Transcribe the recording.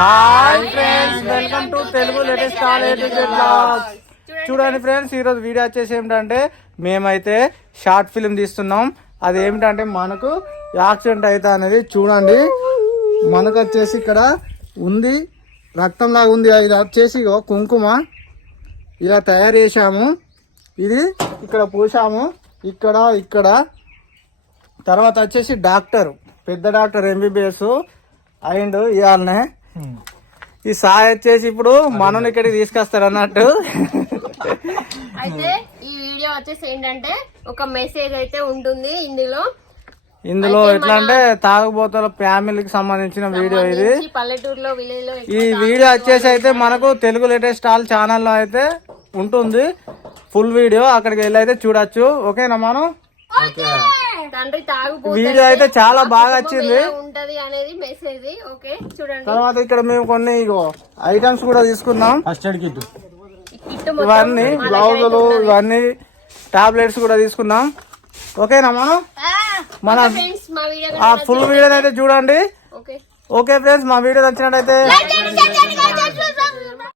Hi friends welcome to Telugu latest blogs చూడండి friends ఈరోజు video వచ్చేసి ఏమిటంటే మేమైతే షార్ట్ ఫిల్మ్ తీస్తున్నాం. అది ఏమిటంటే మనకు యాక్సిడెంట్ అయితే అనేది చూడండి. మనకు వచ్చేసి ఇక్కడ ఉంది రక్తం లాగా ఉంది ఇది వచ్చేసి కుంకుమ. ఇలా తయారు చేశాము. ఇది ఇక్కడ పూసాము. ఇక్కడ ఇక్కడ. తర్వాత వచ్చేసి డాక్టర్. పెద్ద డాక్టర్ ఎంబీబీఎస్ అండ్ ఇవాళనే ఈ సాయి వచ్చేసి ఇప్పుడు మనని ఇక్కడికి తీసుకొస్తారు అన్నట్టు. అయితే ఈ వీడియో వచ్చేసి ఏంటంటే ఒక మెసేజ్ అయితే ఉంటుంది ఇందులో. ఇందులో ఎట్లా అంటే తాగుబోతుల ఫ్యామిలీకి సంబంధించిన వీడియో ఇది. పల్లెటూరులో విలేజ్లో ఈ వీడియో వచ్చేసి అయితే మనకు తెలుగు లేటెస్ట్ ఆల్ ఛానల్లో అయితే ఉంటుంది. ఫుల్ వీడియో అక్కడికి వెళ్ళి అయితే చూడొచ్చు. ఓకేనా మనం? తండ్రి వీడియో అయితే చాలా బాగా వచ్చింది. ఉంటది అనేది మెసేజ్ ఓకే చూడండి. తర్వాత ఇక్కడ మేము కొన్ని ఇగో ఐటమ్స్ కూడా తీసుకున్నాం ఈ కిట్ మొత్తం ఇవన్నీ బ్లౌజులు ఇవన్నీ టాబ్లెట్స్ కూడా తీసుకున్నాం ఓకేనా మనం మన ఫ్రెండ్స్ మా వీడియో ఆ ఫుల్ వీడియో అయితే చూడండి. ఓకే ఓకే ఫ్రెండ్స్ మా వీడియో నచ్చినట్టయితే